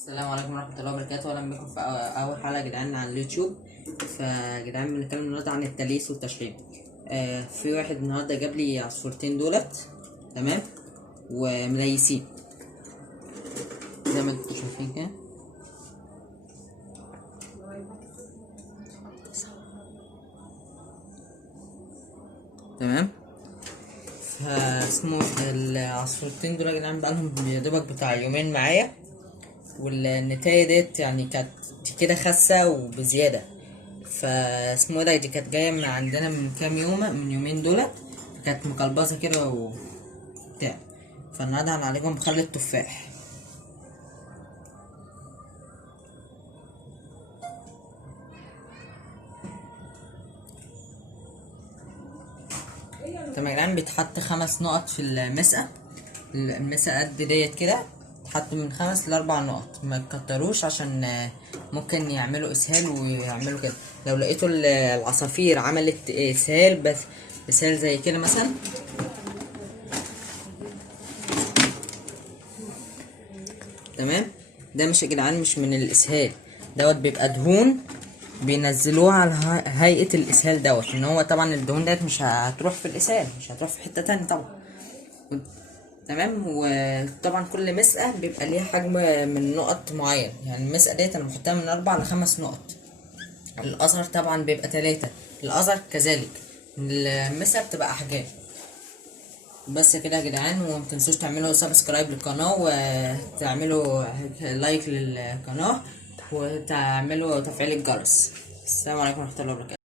السلام عليكم ورحمة الله وبركاته، أهلا بكم في أول حلقة يا جدعان على اليوتيوب. فيا جدعان بنتكلم النهاردة عن التليس والتشعيب. في واحد النهاردة جاب لي عصفورتين دولت، تمام، ومليسين زي ما انتوا شايفين كده. تمام، فاسمه العصفورتين دول يا جدعان بقالهم يادوبك بتاع يومين معايا، والنتاية ديت يعني كانت كده خاسة وبزيادة. فاسمه ده دي كانت جاية من عندنا من كام يوم، من يومين دولت، كانت مقلبظة كده وبتاع. فالنهارده هنعالجهم بخل التفاح. تمام يا جدعان، بيتحط 5 نقط في المسقة. المسقة قد ديت كده، تحط من 5 ل4 نقط، ما تكتروش عشان ممكن يعملوا اسهال ويعملوا كده. لو لقيتوا العصافير عملت اسهال، بس اسهال زي كده مثلا، تمام، ده مش يا جدعان مش من الاسهال دوت، بيبقى دهون بينزلوها على هيئة الاسهال دوت. ان هو طبعا الدهون ديت مش هتروح في الاسهال، مش هتروح في حتة تانية طبعا. تمام، وطبعا كل مسقة بيبقى ليها حجم من نقط معين. يعني المسقة ديت انا بحطها من 4 ل5 نقط. الازهر طبعا بيبقى 3، الازهر كذلك. المسقة بتبقى احجام. بس كده يا جدعان، ومتنسوش تعملوا سبسكرايب للقناة، وتعملوا لايك للقناة، وتعملوا تفعيل الجرس. السلام عليكم ورحمة الله وبركاته.